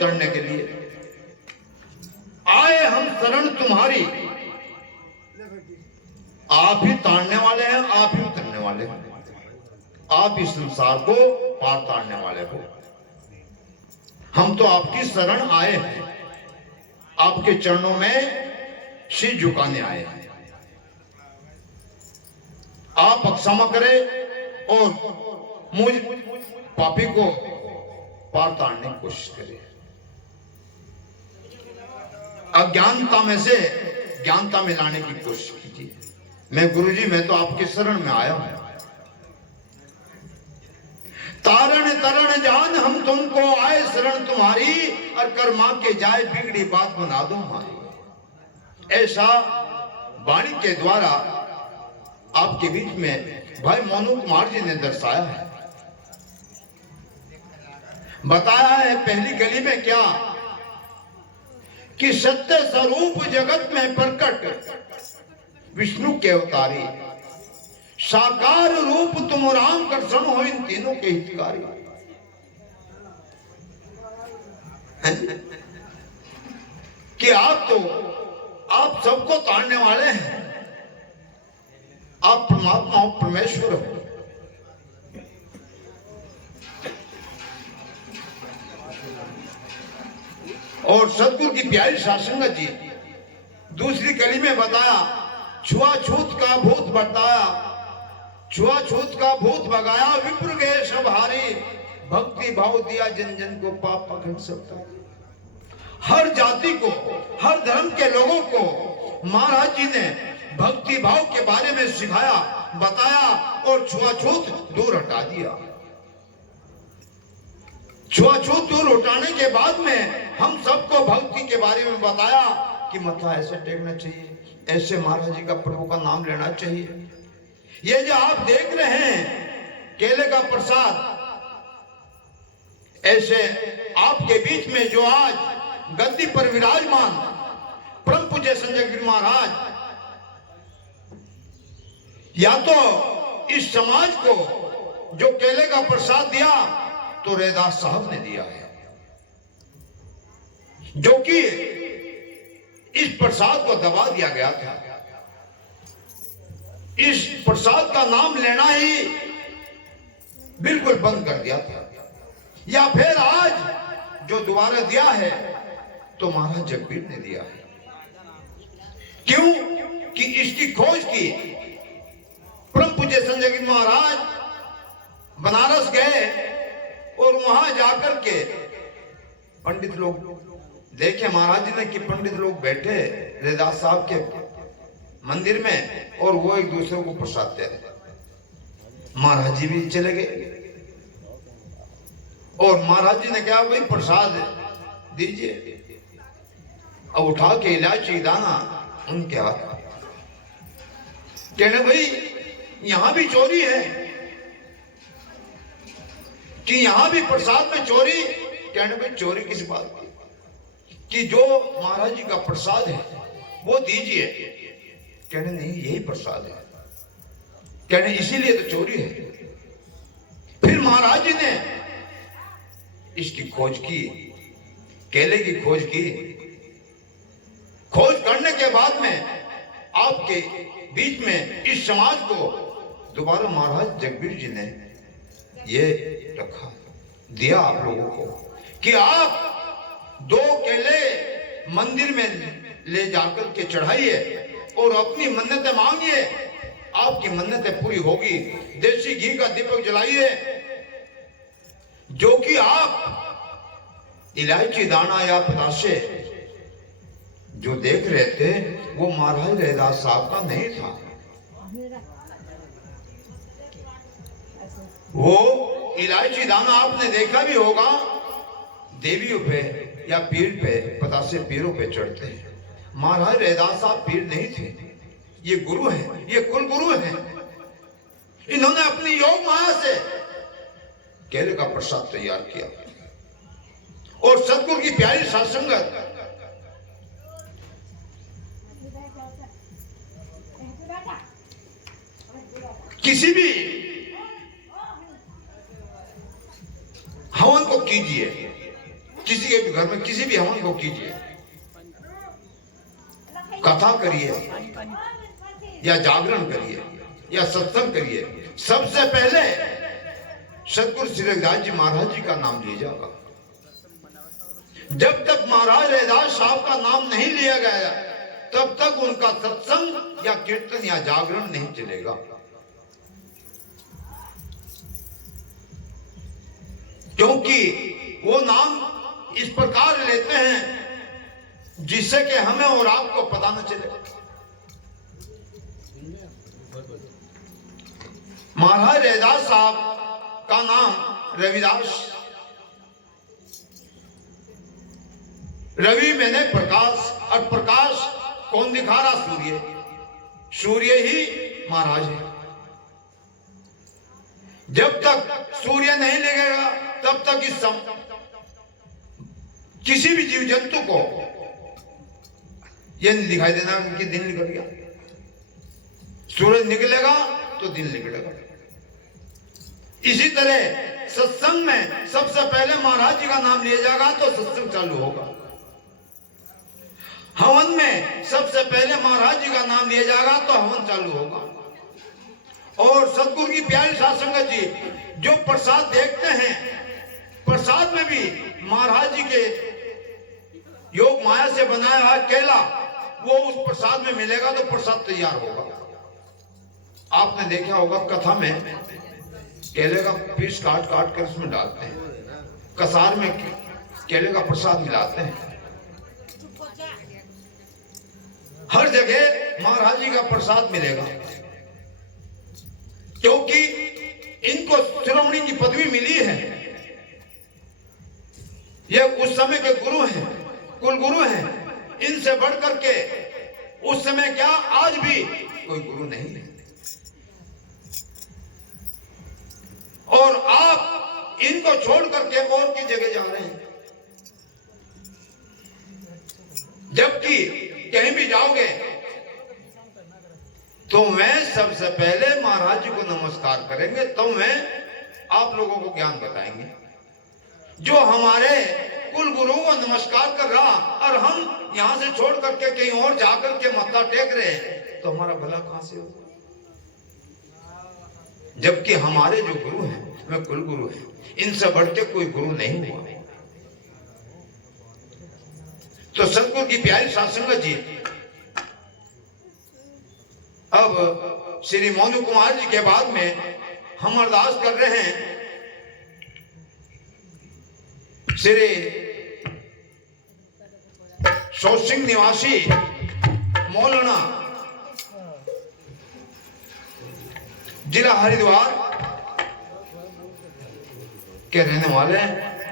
करने के लिए आए हम शरण तुम्हारी। आप ही ताड़ने वाले हैं, आप ही उतरने वाले हैं, आप इस संसार को पार ताड़ने वाले हो। हम तो आपकी शरण आए हैं, आपके चरणों में शीश झुकाने आए हैं। आप क्षमा करें और मुझ पापी को पार ताड़ने की कोशिश करें। अज्ञानता में से ज्ञानता में लाने की कोशिश कीजिए। मैं गुरुजी, मैं तो आपके शरण में आया हूं। तारण तरण जान हम तुमको आए शरण तुम्हारी, और कर्मा के जाए बिगड़ी बात बना दो हमारी। ऐसा वाणी के द्वारा आपके बीच में भाई मोनू कुमार जी ने दर्शाया है, बताया है। पहली गली में क्या कि सत्य स्वरूप जगत में प्रकट विष्णु के अवतारी, साकार रूप तुम राम कृष्ण हो इन तीनों के हितकारी। कि आप सबको ताड़ने वाले हैं, आप परमात्मा हो, परमेश्वर हो। और सतगुरु की प्यारी सासंगत जी दूसरी कली में बताया, छुआछूत का भूत बताया, छुआछूत का भूत भगाया, विप्र गए सब हारे, भक्ति भाव दिया जन जन को, पाप पकड़ सकता। हर जाति को, हर धर्म के लोगों को महाराज जी ने भक्ति भाव के बारे में सिखाया, बताया और छुआछूत दूर हटा दिया। छुआछूत दूर हटाने के बाद में हम सबको भक्ति के बारे में बताया कि मत्था ऐसे टेकना चाहिए, ऐसे महाराज जी का प्रभु का नाम लेना चाहिए। ये जो आप देख रहे हैं केले का प्रसाद, ऐसे आपके बीच में जो आज गद्दी पर विराजमान परम पूज्य संजय गिरी महाराज, या तो इस समाज को जो केले का प्रसाद दिया तो रैदास साहब ने दिया है, जो कि इस प्रसाद को दबा दिया गया था। इस प्रसाद का नाम लेना ही बिल्कुल बंद कर दिया था। या फिर आज जो दोबारा दिया है तो महाराज जगबीर ने दिया है। क्यों कि इसकी खोज की परम पूज्य संजय गिरी महाराज बनारस गए और वहां जाकर के पंडित लोग देखे महाराज जी ने कि पंडित लोग बैठे रैदास साहब के मंदिर में और वो एक दूसरे को प्रसाद दे रहे। महाराज जी भी चले गए और महाराज जी ने कहा भाई प्रसाद दीजिए। अब उठा के इलायची दाना उनके हाथ, कहने भाई यहां भी चोरी है, कि यहां भी प्रसाद में चोरी। कहने भाई चोरी किस बात की, कि जो महाराज जी का प्रसाद है वो दीजिए। कहने नहीं यही प्रसाद है। कहने इसीलिए तो चोरी है। फिर महाराज जी ने इसकी खोज की, केले की खोज की। खोज करने के बाद में आपके बीच में इस समाज को दोबारा महाराज जगबीर जी ने ये रखा, दिया आप लोगों को कि आप 2 केले मंदिर में ले जाकर के चढ़ाइए और अपनी मन्नतें मांगिए, आपकी मन्नतें पूरी होगी। देसी घी का दीपक जलाइए, जो कि आप इलायची दाना या पतासे जो देख रहे थे वो महाराज रैदास साहब का नहीं था। वो इलायची दाना आपने देखा भी होगा देवियों पे या पीर पे, पतासे पीरों पे चढ़ते हैं। महाराज रैदास साहब पीर नहीं थे, ये गुरु हैं, ये कुल गुरु हैं। इन्होंने अपनी योग माया से केले का प्रसाद तैयार किया और सतगुरु की प्यारी सत्संगत किसी भी हवन को कीजिए, किसी के भी घर में किसी भी हवन को कीजिए, कथा करिए या जागरण करिए या सत्संग करिए, सबसे पहले सतगुरु श्री रविदास जी महाराज जी का नाम लीजिएगा। जब तक महाराज रविदास साहब का नाम नहीं लिया गया तब तक उनका सत्संग या कीर्तन या जागरण नहीं चलेगा। क्योंकि वो नाम इस प्रकार लेते हैं जिससे कि हमें और आपको पता न चले। महाराज रविदास साहब का नाम रविदास, रवि मैंने प्रकाश, और प्रकाश कौन दिखा रहा? सूर्य। सूर्य ही महाराज है। जब तक सूर्य नहीं लगेगा तब तक इस किसी भी जीव जंतु को यह नहीं दिखाई देना कि दिन निकल गया। सूरज निकलेगा तो दिन निकलेगा। इसी तरह सत्संग में सबसे पहले महाराज जी का नाम लिया जाएगा तो सत्संग चालू होगा। हवन में सबसे पहले महाराज जी का नाम लिया जाएगा तो हवन चालू होगा। और सतगुरु की प्यारी साध संगत जी जो प्रसाद देखते हैं, प्रसाद में भी महाराज जी के योग माया से बनाया हुआ केला वो उस प्रसाद में मिलेगा तो प्रसाद तैयार होगा। आपने देखा होगा कथा में केले का पीस काट काट कर उसमें डालते हैं, कसार में केले का प्रसाद मिलाते हैं। हर जगह महाराज जी का प्रसाद मिलेगा क्योंकि इनको शिरोमणि की पदवी मिली है। ये उस समय के गुरु हैं, कुल गुरु हैं। इनसे बढ़कर के उस समय क्या आज भी कोई गुरु नहीं है। और आप इनको छोड़ करके और की जगह जा रहे हैं। जबकि कहीं भी जाओगे तो मैं सबसे पहले महाराज जी को नमस्कार करेंगे तो मैं आप लोगों को ज्ञान बताएंगे। जो हमारे कुल गुरु को नमस्कार कर रहा और हम यहां से छोड़ करके कहीं और जाकर के मत्था टेक रहे हैं तो हमारा भला कहां से होगा? जबकि हमारे जो गुरु हैं वे कुल गुरु हैं, इनसे बढ़ के कोई गुरु नहीं हुआ। तो सतगुरु की प्यारी साध संगत जी अब श्री मोनू कुमार जी के बाद में हम अरदास कर रहे हैं श्री सोसिंग निवासी मौलाना जिला हरिद्वार के रहने वाले हैं।